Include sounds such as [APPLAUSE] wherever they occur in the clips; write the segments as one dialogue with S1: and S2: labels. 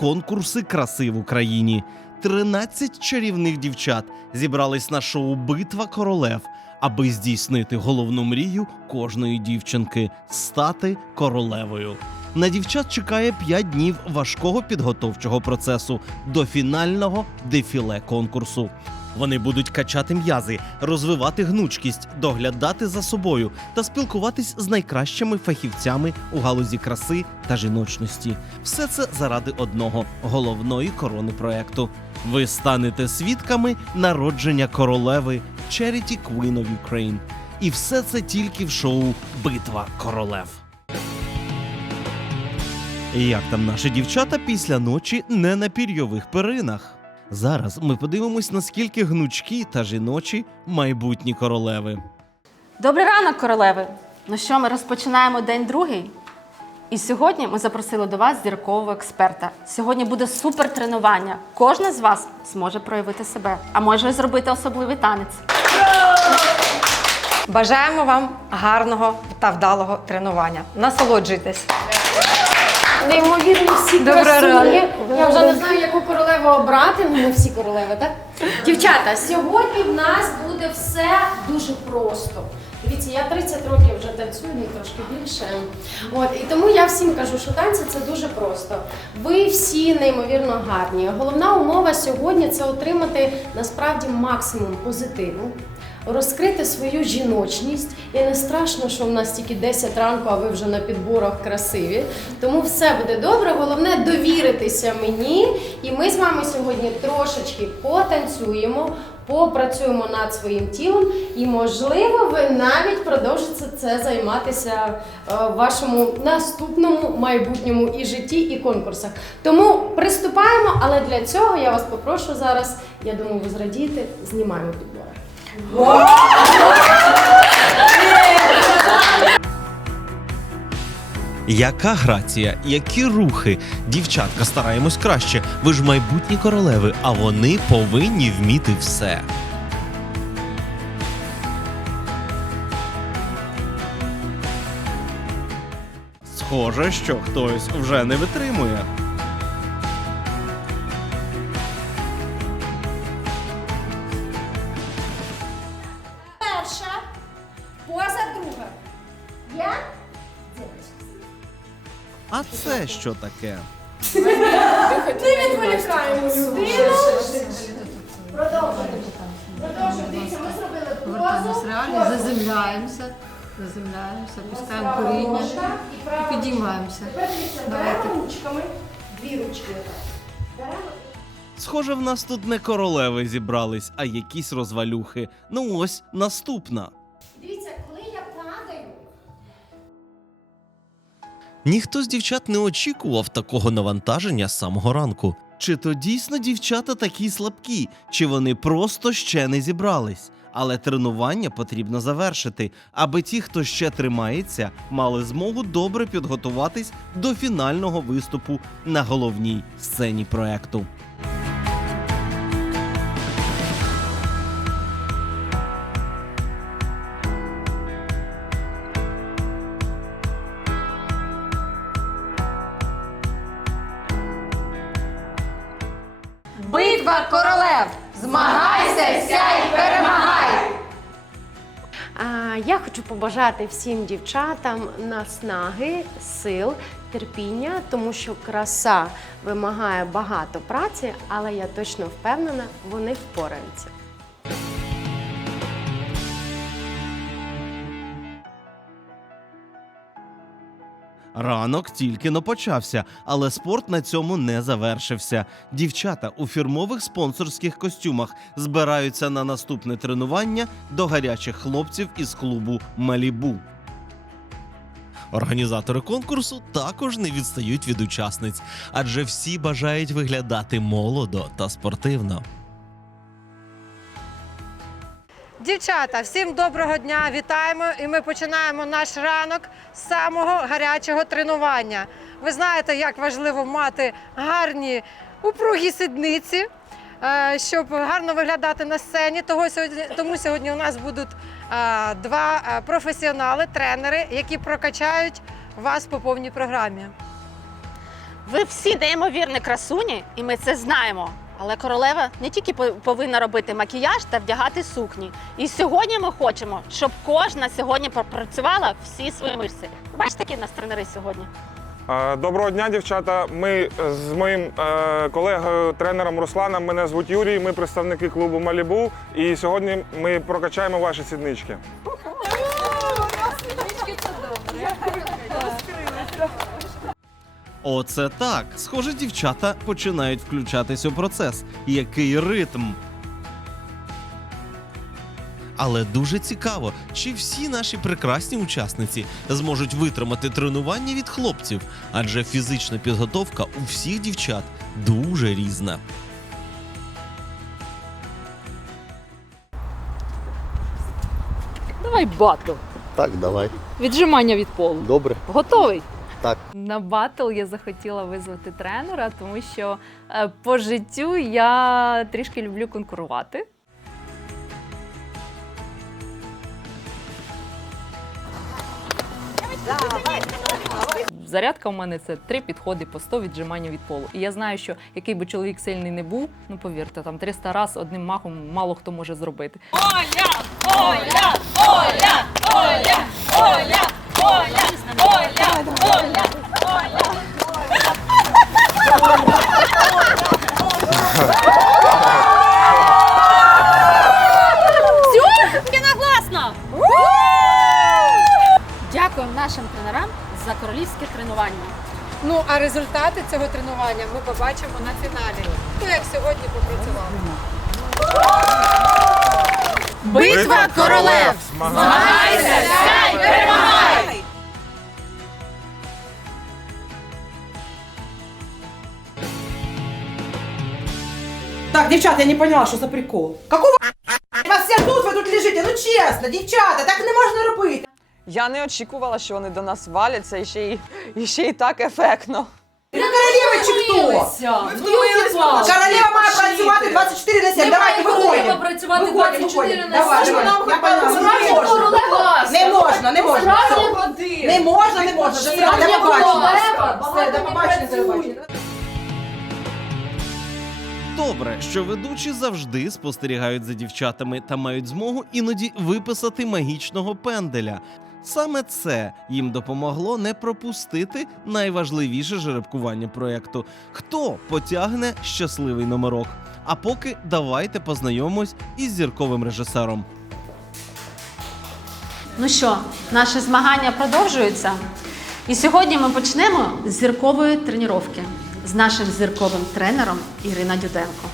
S1: конкурси краси в Україні. 13 чарівних дівчат зібрались на шоу Битва королев, аби здійснити головну мрію кожної дівчинки стати королевою. На дівчат чекає 5 днів важкого підготовчого процесу до фінального дефіле конкурсу. Вони будуть качати м'язи, розвивати гнучкість, доглядати за собою та спілкуватись з найкращими фахівцями у галузі краси та жіночності. Все це заради одного головної корони проекту. Ви станете свідками народження королеви Charity Queen of Ukraine. І все це тільки в шоу Битва королев. Як там наші дівчата після ночі не на пір'йових перинах? Зараз ми подивимось, наскільки гнучкі та жіночі майбутні королеви.
S2: Добрий ранок, королеви! Ну що, ми розпочинаємо день другий. І сьогодні ми запросили до вас зіркового експерта. Сьогодні буде супер тренування. Кожна з вас зможе проявити себе, а може зробити особливий танець.
S3: Бажаємо вам гарного та вдалого тренування. Насолоджуйтесь. Доброго
S4: красуні. Я вже не знаю, яку королеву обрати. Ну, не всі королеви, так? Дівчата, сьогодні в нас буде все дуже просто. Дивіться, я 30 років вже танцюю, ну, трошки більше. От, і тому я всім кажу, що танці це дуже просто. Ви всі неймовірно гарні. Головна умова сьогодні це отримати насправді максимум позитиву. Розкрити свою жіночність і не страшно, що в нас тільки 10 ранку, а ви вже на підборах красиві. Тому все буде добре. Головне довіритися мені. І ми з вами сьогодні трошечки потанцюємо, попрацюємо над своїм тілом, і можливо, ви навіть продовжите це займатися е, в вашому наступному майбутньому і житті, і конкурсах. Тому приступаємо, але для цього я вас попрошу зараз. Я думаю, ви зрадієте, знімаємо підбори.
S1: Яка грація, які рухи? Дівчатка, стараємось краще. Ви ж майбутні королеви, а вони повинні вміти все. Схоже, що хтось вже не витримує. Це що таке?
S4: Не відволікаємо людину. Продовжуємо. Продовжуємо. Дивіться, ми зробили
S5: Повертаємось реально, заземляємося, заземляємося, пускаємо коріння
S4: і
S5: підіймаємося.
S4: Тепер дивіться, беремо ручками, дві ручки отак. Беремо
S1: Схоже, в нас тут не королеви зібрались, а якісь розвалюхи. Ну ось наступна.
S4: Дивіться,
S1: Ніхто з дівчат не очікував такого навантаження з самого ранку. Чи то дійсно дівчата такі слабкі, чи вони просто ще не зібрались? Але тренування потрібно завершити, аби ті, хто ще тримається, мали змогу добре підготуватись до фінального виступу на головній сцені проекту.
S3: Битва королев! Змагайся, сяй, перемагай!
S6: А, Я хочу побажати всім дівчатам наснаги, сил, терпіння, тому що краса вимагає багато праці, але я точно впевнена, вони впораються.
S1: Ранок тільки но почався, але спорт на цьому не завершився. Дівчата у фірмових спонсорських костюмах збираються на наступне тренування до гарячих хлопців із клубу Малібу. Організатори конкурсу також не відстають від учасниць, адже всі бажають виглядати молодо та спортивно.
S3: Дівчата, всім доброго дня! Вітаємо! І ми починаємо наш ранок з самого гарячого тренування. Ви знаєте, як важливо мати гарні упругі сідниці, е, щоб гарно виглядати на сцені. Того сьогодні, тому сьогодні у нас будуть е, два е, професіонали, тренери, які прокачають вас по повній програмі.
S2: Ви всі неймовірні красуні, і ми це знаємо. Але королева не тільки по- повинна робити макіяж та вдягати сукні. І сьогодні ми хочемо, щоб кожна сьогодні попрацювала всі свої мишці. Бачите, які в нас тренери сьогодні?
S7: Е, Доброго дня, дівчата. Ми з моїм е, колегою, тренером Русланом, мене звуть Юрій. Ми представники клубу Малібу. І сьогодні ми прокачаємо ваші сіднички.
S1: Оце так. Схоже, дівчата починають включатись у процес. Який ритм. Але дуже цікаво, чи всі наші прекрасні учасниці зможуть витримати тренування від хлопців, адже фізична підготовка у всіх дівчат дуже різна.
S8: Давай батл.
S9: Так, давай.
S8: Віджимання від полу.
S9: Добре.
S8: Готовий?
S9: Так.
S10: На батл я захотіла визвати тренера, тому що е, по життю я трішки люблю конкурувати. Зарядка у мене це три підходи по 100 віджимання від полу. І я знаю, що який би чоловік сильний не був, ну повірте, там 300 раз одним махом мало хто може зробити.
S2: Дякуємо нашим тренерам за королівське тренування.
S3: Ну а результати цього тренування ми побачимо на фіналі. Хто як сьогодні попрацював?
S7: Битва королев!
S11: Так, девчата, я не поняла, що за прикол. Какого вас все тут, ви тут лежите? Ну чесно, дівчата, так не можна робити.
S12: Я не очікувала, що вони до нас валяться і ще й, і ще й так ефектно.
S11: Ви королева чи хто? Королева має працювати 24 на 7. Давайте виходимо.
S13: працювати
S11: Виходимо,
S13: 24
S11: виходимо.
S13: на
S11: Давай,
S13: 7.
S11: давай. Я поняла. Не можна. Не можна, не можна. Все. Не можна, не можна. До побачення. До побачення. Все, до побачення, до побачення.
S1: Добре, що ведучі завжди спостерігають за дівчатами та мають змогу іноді виписати магічного пенделя. Саме це їм допомогло не пропустити найважливіше жеребкування проекту. Хто потягне щасливий номерок? А поки давайте познайомимось із зірковим режисером.
S2: Ну що, наше змагання продовжується. І сьогодні ми почнемо з зіркової тренування з нашим зірковим тренером Ірина Дюденко.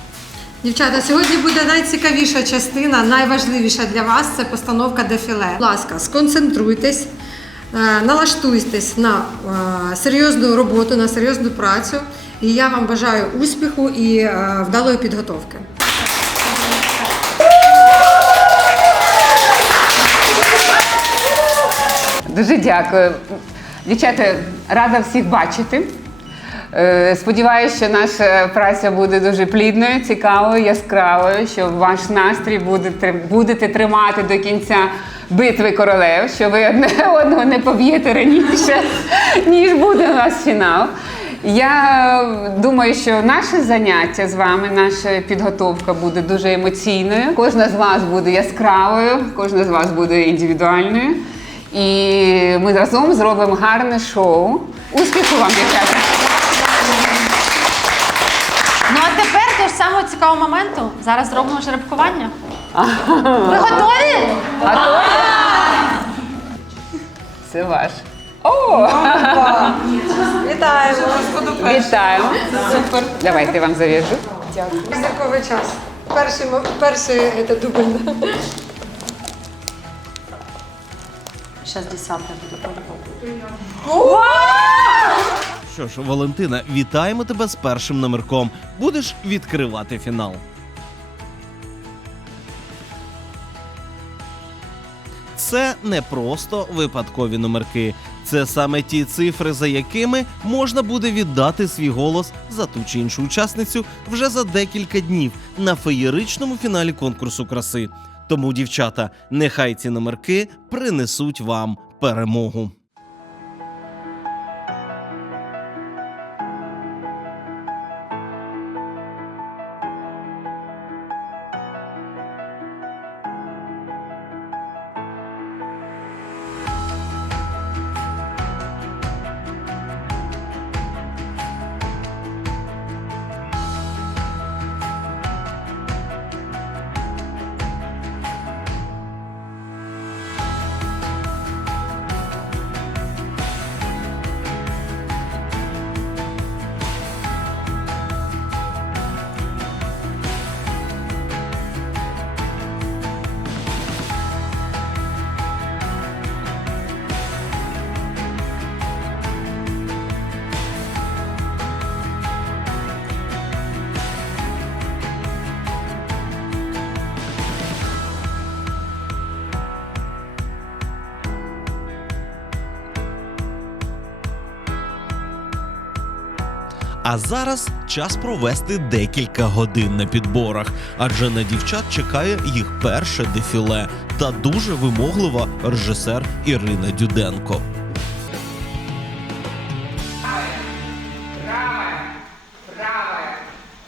S3: Дівчата, сьогодні буде найцікавіша частина, найважливіша для вас це постановка дефіле. Будь ласка, сконцентруйтесь, е, налаштуйтесь на е, серйозну роботу, на серйозну працю. І я вам бажаю успіху і е, вдалої підготовки.
S14: Дуже дякую. Дівчата, рада всіх бачити. Е, Сподіваюся, що наша праця буде дуже плідною, цікавою, яскравою, що ваш настрій буде, будете тримати до кінця битви королев, що ви одне [LAUGHS] одного не поб'єте раніше, [LAUGHS] ніж буде у нас фінал. Я думаю, що наше заняття з вами, наша підготовка буде дуже емоційною. Кожна з вас буде яскравою, кожна з вас буде індивідуальною. І ми разом зробимо гарне шоу. Успіху вам, дівчата!
S2: Цікавого моменту. Зараз зробимо жеребкування. Ви готові?
S14: Це ваш. О!
S3: Вітаємо!
S14: Вітаємо! Супер! Давайте я вам зав'яжу.
S3: Зірковий час. Перший, перший це дубль.
S2: Зараз десяте буде.
S1: Що ж, Валентина, вітаємо тебе з першим номерком. Будеш відкривати фінал. Це не просто випадкові номерки. Це саме ті цифри, за якими можна буде віддати свій голос за ту чи іншу учасницю вже за декілька днів на феєричному фіналі конкурсу краси. Тому, дівчата, нехай ці номерки принесуть вам перемогу. А зараз час провести декілька годин на підборах, адже на дівчат чекає їх перше дефіле та дуже вимоглива режисер Ірина Дюденко.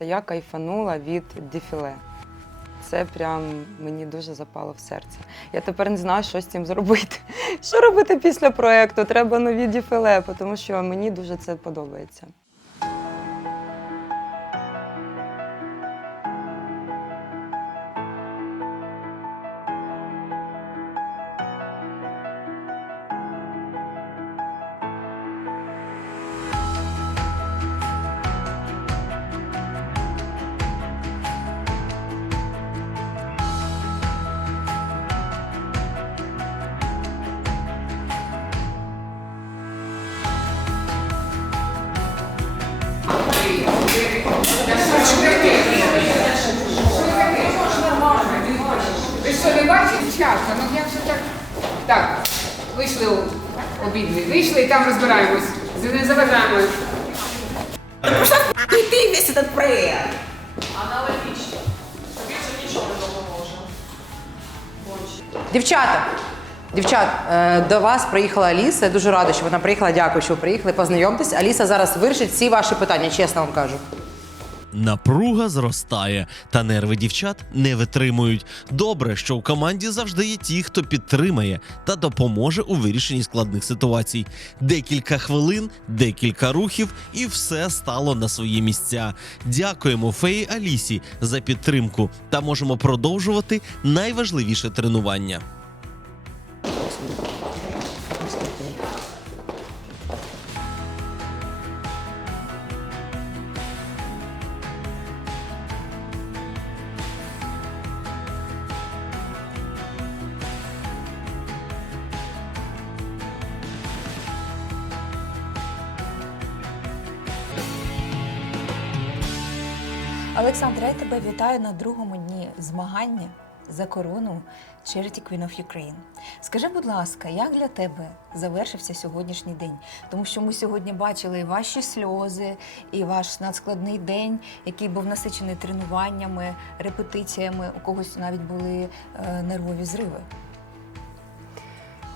S15: Я кайфанула від дефіле. Це прям мені дуже запало в серце. Я тепер не знаю, що з цим зробити. Що робити після проєкту? Треба нові дефіле, тому що мені дуже це подобається.
S5: Ви що, не бачите, дівчатка? Ну як же так? Так, вийшли у- обидві. Вийшли і там розбираємось. Не заважаємо.
S11: Ти весь этот проект.
S16: Дівчата, дівчат, е, до вас приїхала Аліса. Я дуже рада, що вона приїхала. Дякую, що ви приїхали. Познайомтесь. Аліса зараз вирішить всі ваші питання, чесно вам кажу.
S1: Напруга зростає, та нерви дівчат не витримують. Добре, що в команді завжди є ті, хто підтримає та допоможе у вирішенні складних ситуацій. Декілька хвилин, декілька рухів, і все стало на свої місця. Дякуємо феї Алісі за підтримку та можемо продовжувати найважливіше тренування.
S17: Олександра, я тебе вітаю на другому дні змагання за корону Charity Queen of Ukraine. Скажи, будь ласка, як для тебе завершився сьогоднішній день? Тому що ми сьогодні бачили і ваші сльози, і ваш надскладний день, який був насичений тренуваннями, репетиціями. У когось навіть були е, нервові зриви.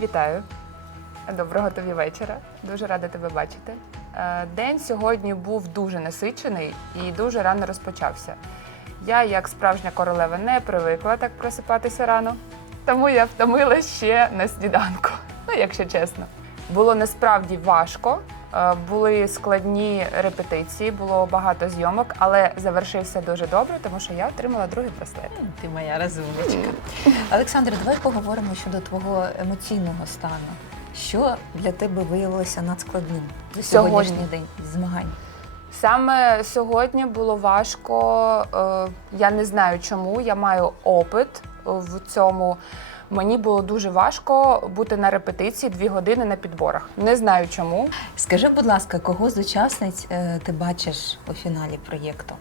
S5: Вітаю. Доброго тобі вечора. Дуже рада тебе бачити. Е, День сьогодні був дуже насичений і дуже рано розпочався. Я, як справжня королева, не привикла так просипатися рано, тому я втомилась ще на сніданку, [LAUGHS] ну, якщо чесно. Було насправді важко, е, були складні репетиції, було багато зйомок, але завершився дуже добре, тому що я отримала другий браслет.
S17: Ти моя розумничка. Олександр, давай поговоримо щодо твого емоційного стану. Що для тебе виявилося надскладним за
S5: Сьогодні.
S17: сьогоднішній день змагань?
S5: Саме сьогодні було важко. е, Я не знаю чому. Я маю опит в цьому. Мені було дуже важко бути на репетиції дві години на підборах. Не знаю чому.
S17: Скажи, будь ласка, кого з учасниць е, ти бачиш у фіналі проєкту?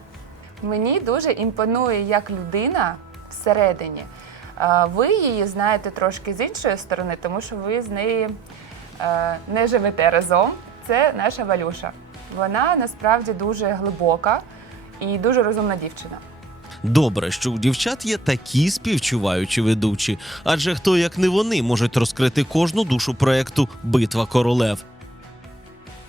S5: Мені дуже імпонує як людина всередині. Ви її знаєте трошки з іншої сторони, тому що ви з неї е, не живете разом. Це наша Валюша. Вона насправді дуже глибока і дуже розумна дівчина.
S1: Добре, що у дівчат є такі співчуваючі ведучі, адже хто як не вони можуть розкрити кожну душу проекту Битва королев.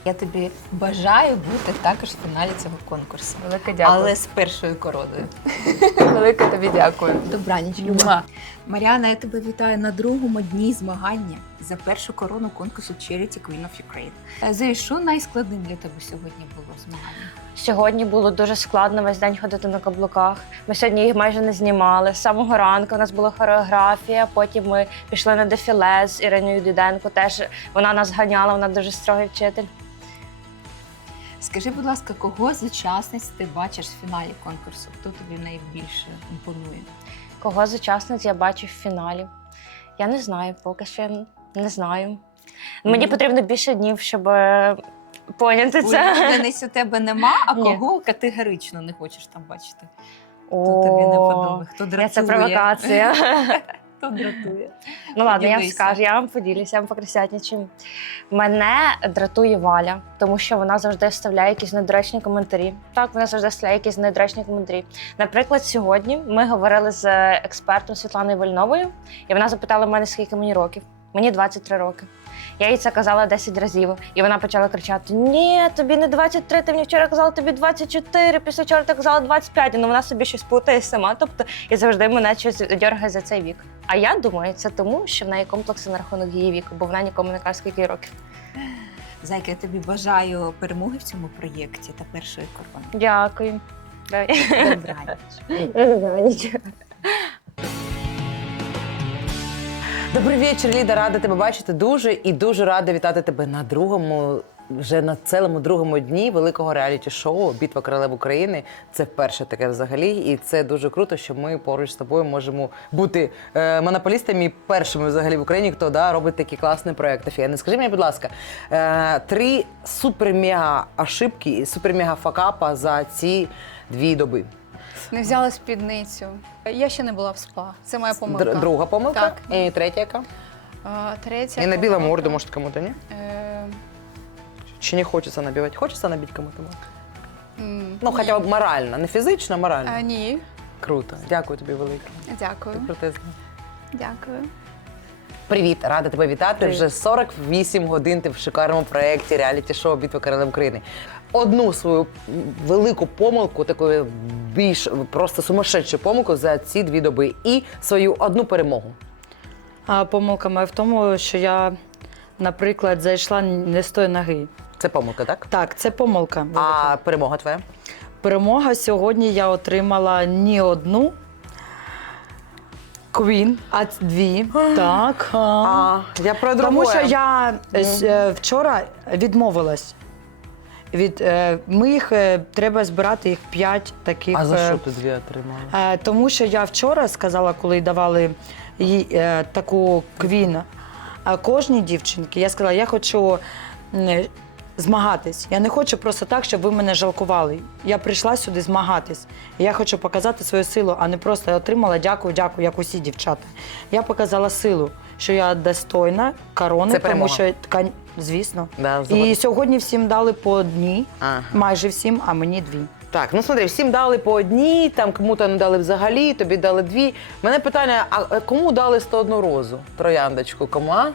S17: Я тобі бажаю бути також в фіналі цього конкурсу.
S5: Велике дякую.
S17: Але з першою короною. [LAUGHS]
S5: Велике тобі дякую.
S17: Добраніч,
S5: Люба.
S17: Маріана, я тебе вітаю на другому дні змагання за першу корону конкурсу Charity Queen of Ukraine. Е, Зої, що найскладним для тебе сьогодні було в змаганні?
S18: Сьогодні було дуже складно весь день ходити на каблуках. Ми сьогодні їх майже не знімали. З самого ранку у нас була хореографія. Потім ми пішли на дефіле з Іриною Діденко. Теж вона нас ганяла, вона дуже строгий вчитель.
S17: Скажи, будь ласка, кого з учасниць ти бачиш в фіналі конкурсу? Хто тобі найбільше імпонує?
S18: Кого з учасниць я бачу в фіналі? Я не знаю, поки що не знаю. Мені
S17: Мгм.
S18: потрібно більше днів, щоб е, поняти це.
S17: Улюбленець у тебе нема, а
S18: Ні.
S17: кого категорично не хочеш там бачити? Хто тобі не подобає? Хто дратує?
S18: Це провокація. [LAUGHS] Хто дратує? Ну ладно, я вам
S19: Поділися.
S18: скажу, я вам поділюся, я вам покрисятнічим. Мене дратує Валя, тому що вона завжди вставляє якісь недоречні коментарі. Так, вона завжди вставляє якісь недоречні коментарі. Наприклад, сьогодні ми говорили з експертом Світланою Вольновою, і вона запитала мене, скільки мені років. Мені 23 роки. Я їй це казала 10 разів, і вона почала кричати: Ні, тобі не 23, ти мені вчора казала тобі 24, після вчора ти казала 25, ну вона собі щось плутає сама. Тобто і завжди мене щось дергає за цей вік. А я думаю, це тому, що в неї комплекси на рахунок її віку, бо вона нікому не каже, скільки років.
S17: Зайка, я тобі бажаю перемоги в цьому проєкті та першої корони.
S18: Дякую.
S17: Добраніч. [LAUGHS]
S16: Добрий вечір, Ліда. Рада тебе бачити дуже і дуже рада вітати тебе на другому. Вже на цілому другому дні великого реаліті-шоу Бітва королев України. Це вперше таке взагалі, і це дуже круто, що ми поруч з тобою можемо бути е, монополістами першими взагалі в Україні, хто да, робить такі класні проекти. Фіяни, скажи мені, будь ласка, е, три супер-мега ошибки і супер-мега факапа за ці дві доби.
S19: Не взяла спідницю. Я ще не була в спа. Це моя помилка.
S16: Др- друга помилка
S19: Так.
S16: і третя яка?
S19: А, третя.
S16: І набила
S19: помилка.
S16: морду, може, кому-то, ні?
S19: Е,
S16: Чи не хочеться набивати? Хочеться набити кому-то морду?
S19: м,
S16: Ну,
S19: ні.
S16: хоча б морально, не фізично, а морально.
S19: А, ні.
S16: Круто. Дякую тобі велике.
S19: Дякую.
S16: Ти.
S19: Дякую.
S16: Привіт, рада тебе вітати.
S19: Привіт.
S16: Вже 48 годин ти в шикарному проєкті реаліті-шоу Бітва королев України. Одну свою велику помилку, таку більш просто сумасшедшу помилку за ці дві доби і свою одну перемогу.
S20: А помилка моя в тому, що я, наприклад, зайшла не з тої ноги.
S16: Це помилка, так?
S20: Так, це помилка.
S16: А перемога твоя?
S20: Перемога сьогодні я отримала не одну. Квін, а дві. [GASPS] так.
S16: А, я про
S20: Тому що я е, с- е, вчора відмовилась. Від, е, ми їх е, треба збирати їх п'ять таких.
S16: А за
S20: е,
S16: що ти дві отримала?
S20: Е, Тому що я вчора сказала, коли давали їй е, таку квін е, кожній дівчинці, я сказала, я хочу змагатись. Я не хочу просто так, щоб ви мене жалкували. Я прийшла сюди змагатись. Я хочу показати свою силу, а не просто я отримала дякую, дякую, як усі дівчата. Я показала силу, що я достойна корони,
S16: Це
S20: тому
S16: перемога.
S20: що кон- звісно.
S16: Да,
S20: І сьогодні всім дали по одній,
S16: Ага.
S20: майже всім, а мені дві.
S16: Так, ну смотри, всім дали по одній, там кому-то не дали взагалі, тобі дали дві. Мене питання: а е, кому дали 101 розу? Трояндочку, кому? А?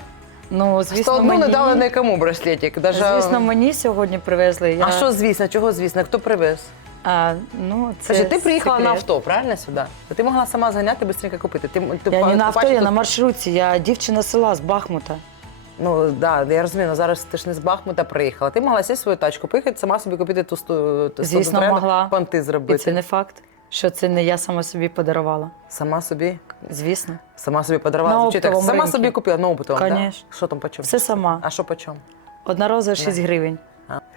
S20: Ну, звісно,
S16: 101 не
S20: мені.
S16: дали нікому браслетик. Даже...
S20: Звісно, мені сьогодні привезли. Я...
S16: А що звісно? Чого звісно? Хто привез?
S20: А, ну, це
S16: Скажи, ти приїхала
S20: секрет.
S16: на авто, правильно сюди? Та Ти могла сама зганяти швидко купити. Ти, ти
S20: Я не на авто, я
S16: побачиш,
S20: на
S16: тут-
S20: маршрутці. Я дівчина з села з Бахмута.
S16: Ну так, да, я розумію, зараз ти ж не з Бахмута приїхала. Ти могла сісти свою тачку, поїхати сама собі купити ту сто
S20: Звісно,
S16: 101
S20: могла.
S16: понти
S20: І
S16: зробити.
S20: це не факт, що це не я сама собі подарувала.
S16: Сама собі?
S20: Звісно.
S16: Сама собі подарувала.
S20: На
S16: так,
S20: оптовому
S16: Сама
S20: ринку.
S16: собі купила на оптовому?
S20: Конечно.
S16: Що там по чому?
S20: Все сама.
S16: А що по чому?
S20: Одна роза 6 гривень.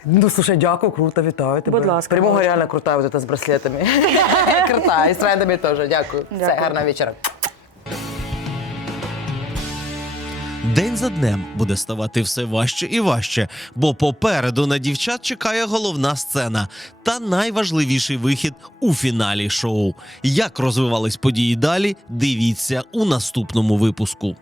S16: Ну, слушай, дякую, круто, вітаю тебе.
S20: Будь ласка,
S16: Перемога реально крута, вот з браслетами. [LAUGHS] крута, і з трендами теж, дякую. Все,
S20: Дякую.
S16: гарного вечора.
S1: День за днем буде ставати все важче і важче, бо попереду на дівчат чекає головна сцена та найважливіший вихід у фіналі шоу. Як розвивались події далі, дивіться у наступному випуску.